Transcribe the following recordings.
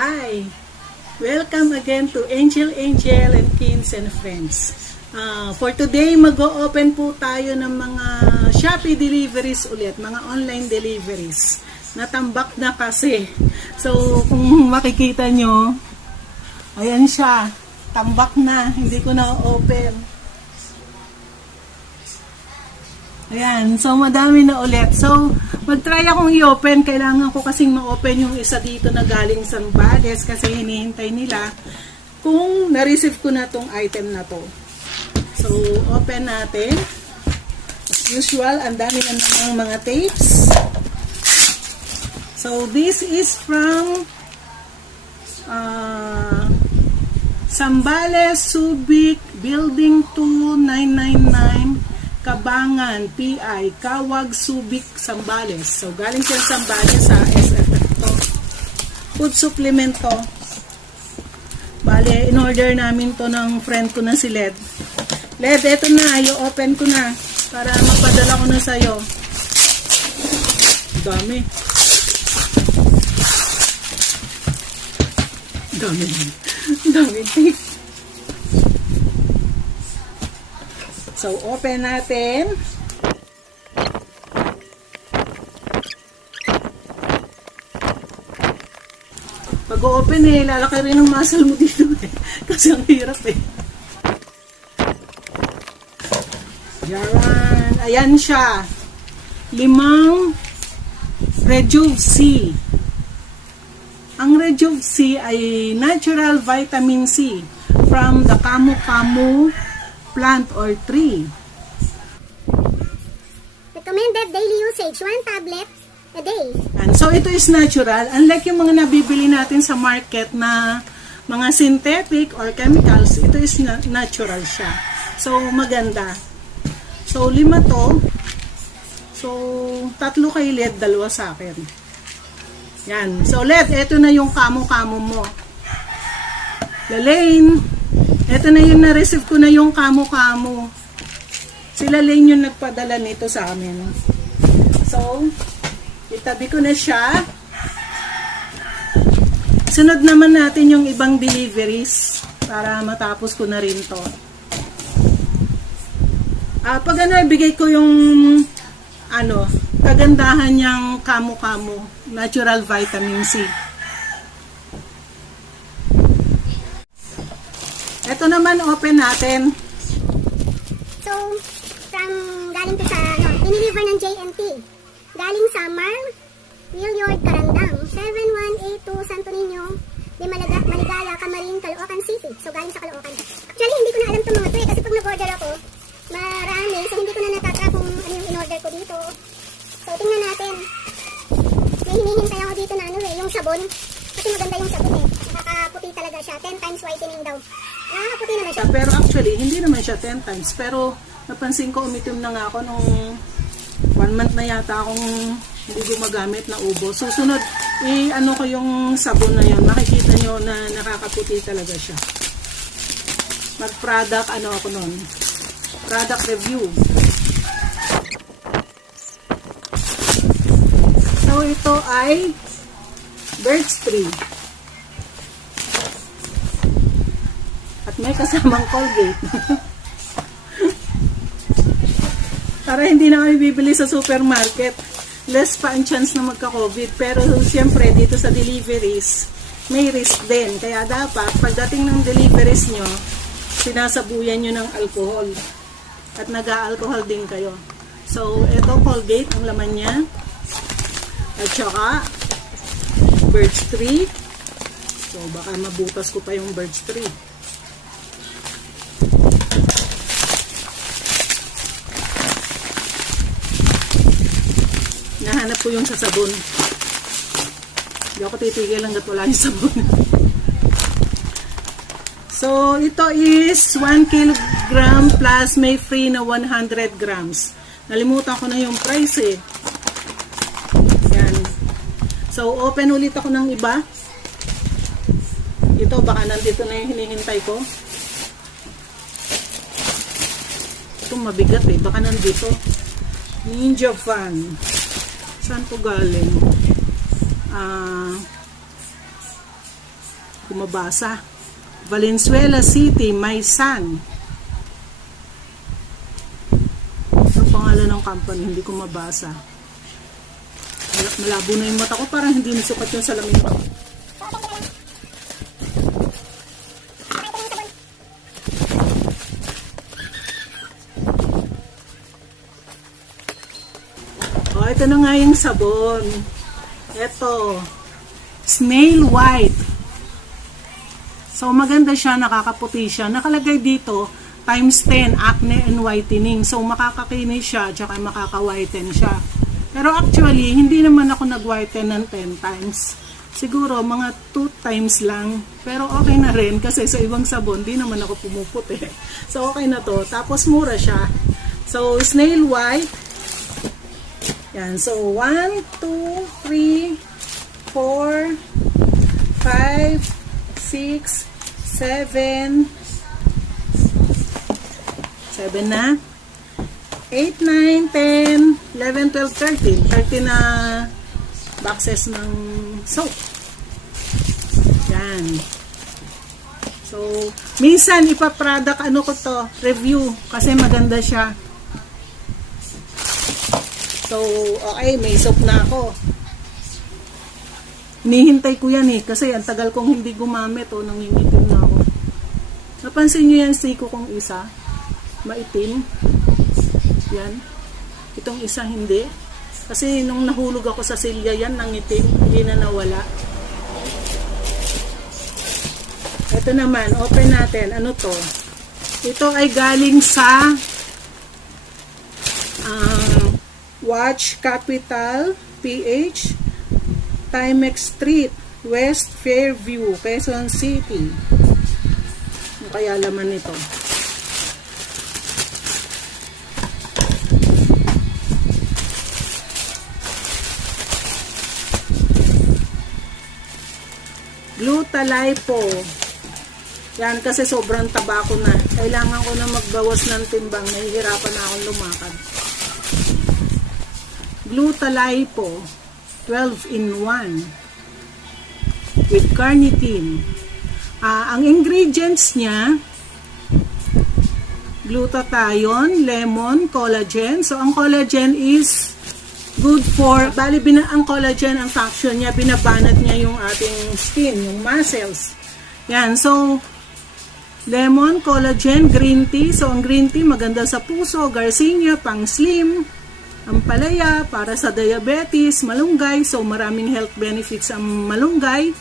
Hi! Welcome again to Angel and Kins and Friends. For today, mag-o-open po tayo ng mga Shopee deliveries ulit, mga online deliveries. Natambak na kasi. So, kung makikita nyo, ayan siya. Tambak na. Hindi ko na-open. Ayan. So, madami na ulit. So, mag-try akong i-open. Kailangan ko kasing ma-open yung isa dito na galing sa Zambales kasi hinihintay nila kung na-receive ko na tong item na to. So, open natin. As usual, ang dami na ng mga tapes. So, this is from Zambales, Subic, Building 2999, Kabangan, PI, Kawag, Subic, Zambales. So, galing sila Zambales sa SFF to. Food supplement to. Bale, in-order namin to ng friend ko na si Led. Led, eto na. I-open ko na. Para mapadala ko na sa'yo. Dami. Dami. Dami. So, open natin. Pag-open lalaki rin ang muscle mo dito kasi ang hirap Yan. Ayan siya. 5 Rejuve C. Ang Rejuve C ay natural vitamin C from the Camu Camu plant or tree. Recommended daily usage, 1 tablet a day. And so ito is natural. Unlike yung mga nabibili natin sa market na mga synthetic or chemicals, ito is natural siya. So maganda. So 5 to. So 3 kay Led, 2 sa akin. Yan. So Led, ito na yung kamo-kamo mo. Lalaine, ito na yung na-receive ko na yung kamo-kamo. Sila Lane yung nagpadala nito sa amin. So, itabi ko na siya. Sunod naman natin yung ibang deliveries para matapos ko na rin to. Pag ibigay ko yung kagandahan niyang kamo-kamo, natural vitamin C. Ito naman, open natin. So, galing to sa, diniliver ng JNT. Galing sa Willard, Carandang, 7182 Santo Niño, Maligaya, Camarin, Caloocan City. So, galing sa Caloocan. Actually, hindi ko na alam itong mga ito kasi pag nag-order ako, marami. So, hindi ko na natatrack kung ano yung in-order ko dito. So, tingnan natin. May hinihintay ako dito na yung sabon. Kasi maganda yung sabon Nakakaputi talaga siya. 10 times whitening daw. Nakakaputi naman siya. Pero actually, hindi naman siya 10 times. Pero napansin ko, umitim na nga ako nung 1 month na yata akong hindi gumagamit na ubo. Susunod, i-ano ko yung sabon na yun. Makikita nyo na nakakaputi talaga siya. Mag-product, ako nun. Product review. So, ito ay Birch Tree. At may kasamang Colgate. Para hindi na kami bibili sa supermarket. Less pa ang chance na magka-COVID. Pero siyempre dito sa deliveries, may risk din. Kaya dapat pagdating ng deliveries nyo, sinasabuyan nyo ng alcohol. At nag-a-alcohol din kayo. So, ito Colgate ang laman niya. At saka Birch Tree. So, baka mabutas ko pa yung Birch Tree. Nahanap ko yung sa sabon. Hindi ako titigil hanggat wala yung sabon. So, ito is 1 kilogram plus may free na 100 grams. Nalimutan ko na yung price Yan. So, open ulit ako ng iba. Ito, baka nandito na yung hinihintay ko. Ito mabigat baka nandito. Ninja Fan. Saan po galing? ko mabasa. Valenzuela City, may sun. Ang pangalan ng company, hindi ko mabasa. Malabo na yung mata ko, parang hindi nasukat yung salamin ko. Oh, ito na nga yung sabon. Ito, snail white. So, maganda siya, nakakaputi siya. Nakalagay dito, times 10, acne and whitening. So, makakakinis siya, tsaka makaka-whiten siya. Pero actually, hindi naman ako nag-whiten ng 10 times. Siguro, mga 2 times lang. Pero okay na rin, kasi sa ibang sabon, di naman ako pumuputi. So, okay na to. Tapos, mura siya. So, snail white. Yan. So, 1, 2, 3, 4, 5, 6, 7. 7 na. 8, 9, 10, 11, 12, 13. 13 na boxes ng soap. Yan. So, minsan ipa-product ano ko to, review. Kasi maganda siya. So, okay, may soap na ako. Hinihintay ko yan eh. Kasi ang tagal kong hindi gumamit. O, nangingitim na ako. Napansin nyo yan, siko kong isa? Maitim. Yan. Itong isa hindi. Kasi nung nahulog ako sa silya yan, nangitim. Hindi na nawala. Ito naman, open natin. Ano to? Ito ay galing sa Watch Capital PH Timex Street, West Fairview, Quezon City. Ano kaya laman nito? Glutalipo. Yan, kasi sobrang taba ko na. Kailangan ko na magbawas ng timbang. Nahihirapan na akong lumakad. Glutalipo. 12 in 1. With carnitine. Ang ingredients niya, glutathione, lemon, collagen. So, ang collagen is good for, ang collagen, ang function niya, binabanat niya yung ating skin, yung muscles. Yan, so, lemon, collagen, green tea. So, ang green tea, maganda sa puso, garcinia, pang slim, ampalaya, para sa diabetes, malunggay. So, maraming health benefits ang malunggay.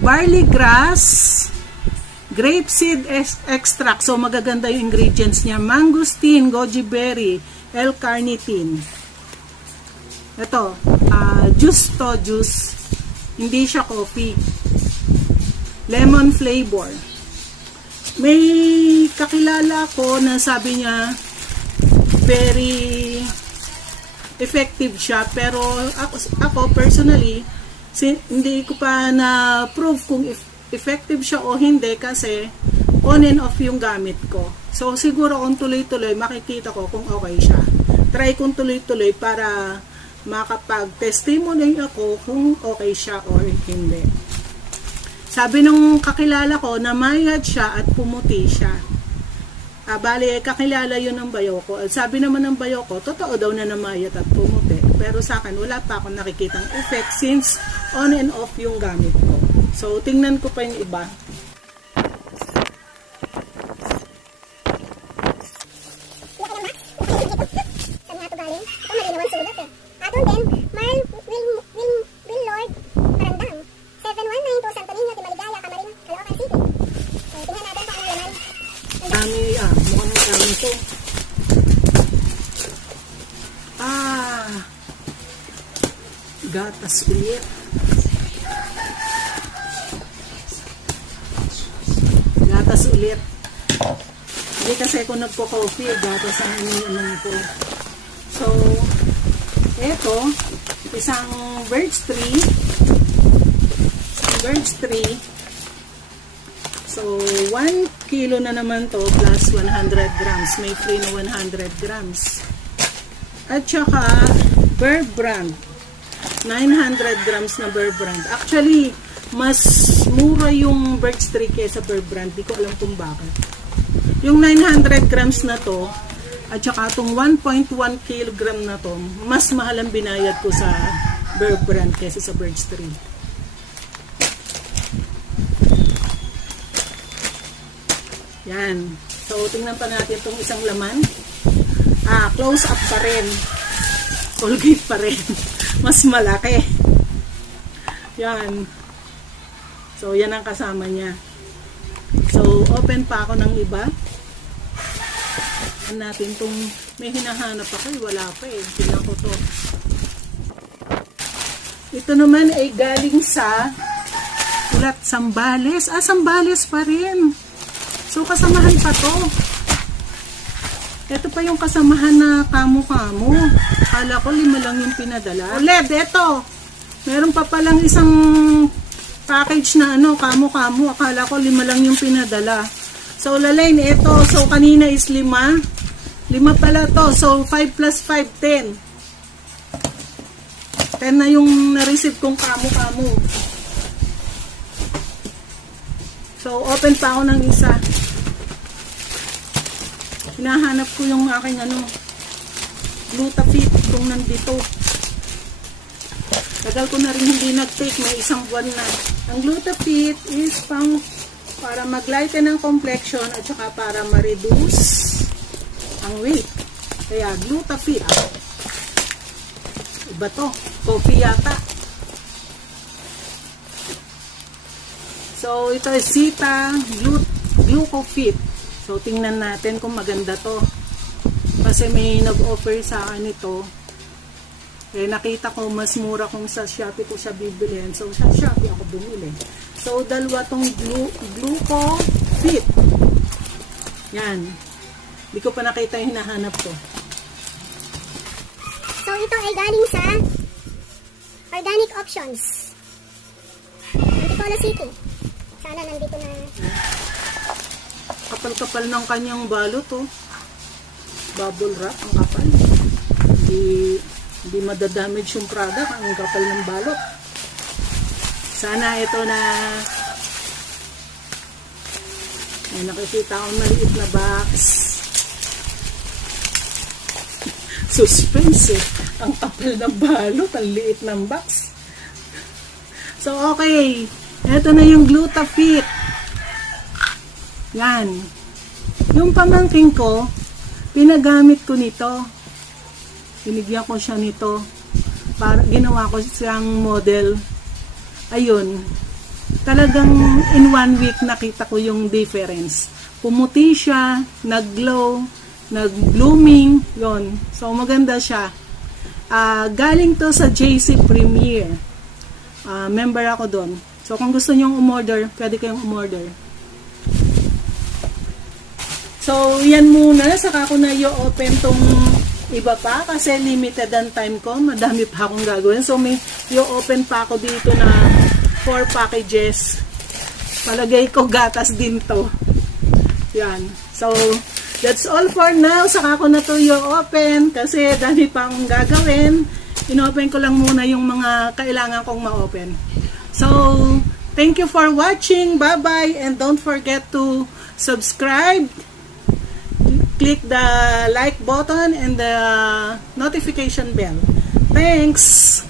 Barley grass, grapeseed extract. So, magaganda yung ingredients niya. Mangosteen, goji berry, L-carnitine. Ito, juice to, juice. Hindi siya coffee. Lemon flavor. May kakilala ko na sabi niya, very effective siya. Pero ako personally, hindi ko pa na-prove kung effective siya o hindi kasi on and off yung gamit ko. So, siguro kung tuloy-tuloy, makikita ko kung okay siya. Try kong tuloy-tuloy para makapag-testimony ako kung okay siya or hindi. Sabi nung kakilala ko, namayad siya at pumuti siya. Bali, kakilala yun ng bayo ko. Sabi naman ng bayo ko, totoo daw na namayad at pumuti. Pero sa akin, wala pa akong nakikitang effect since on and off yung gamit ko. So, tingnan ko pa yung iba. Aton din, Marl Willord Karandang, 7192 Santo Niño de Maligaya, Camarin, Caloocan City. So, tingnan natin kung ano naman. Dami, mukhang dami ito. Gatas ulit. Gatas ulit. Hindi kasi ako nagpo-coffee, gatas ang iniinom ko. So, eto, isang birch tree. So, 1 kilo na naman to plus 100 grams. May free na 100 grams. At saka, Bear Brand. 900 grams na Bear Brand. Actually, mas mura yung Birch 3 kesa Bear Brand. Di ko alam kung bakit. Yung 900 grams na to, at saka itong 1.1 kilogram na to, mas mahal ang binayad ko sa Bear Brand kesa sa Birch 3. Yan. So, tingnan pa natin itong isang laman. Close up pa rin. Colgate pa rin. Mas malaki. Yan. So, yan ang kasama niya. So, open pa ako ng iba. Ano natin itong may hinahanap ako. Wala pa eh. Tingnan ko to. Ito naman ay galing sa ulat Sambales. Sambales pa rin. So, kasamahan pa to. Ito pa yung kasamahan na kamo-kamo. Akala ko 5 lang yung pinadala. Ulit, ito. Meron pa palang isang package na kamo-kamo. Akala ko 5 lang yung pinadala. So, Lalaine, ito. So, kanina is 5. 5 pala to. So, 5 plus 5, 10. 10 na yung na-receive kong kamo-kamo. So, open pa ako ng isa. Hinahanap ko yung aking Glutafit kung nandito. Tagal ko na rin hindi nag-take, may 1 buwan na. Ang Glutafit is para mag-lighten ang complexion at saka para ma-reduce ang weight. Kaya Glutafit. Iba to, coffee yata. So ito is Sita Glucofit. So, tingnan natin kung maganda to. Kasi may nag-offer sa akin ito. Eh, nakita ko mas mura kung sa Shopee ko siya bibilhin. So, sa Shopee ako bumili. So, dalawa tong Glucofit. Yan. Hindi ko pa nakita yung hinahanap ko. So, ito ay galing sa Organic Options. Antipolo City. Sana nandito na. Kapal-kapal ng kanyang balot, oh. Bubble wrap, ang kapal. Hindi madadamage yung product, ang kapal ng balot. Sana ito na may nakikita akong maliit na box. Suspense, eh. Ang kapal ng balot, ang liit ng box. So, okay. Ito na yung Glutafit. Yan. Yung pamangking ko, pinagamit ko nito. Binigyan ko siya nito. Ginawa ko siyang model. Ayun. Talagang in 1 week nakita ko yung difference. Pumuti siya, nag-glow, nag-blooming. Yun. So maganda siya. Galing to sa JC Premier. Member ako doon. So kung gusto nyong umorder, pwede kayong umorder. So, yan muna. Saka ko na i-open tong iba pa kasi limited ang time ko. Madami pa akong gagawin. So, may i-open pa ako dito na 4 packages. Palagay ko gatas din to. Yan. So, that's all for now. Saka ko na to i-open kasi dami pa akong gagawin. In-open ko lang muna yung mga kailangan kong ma-open. So, thank you for watching. Bye-bye. And don't forget to subscribe. Click the like button and the notification bell. Thanks!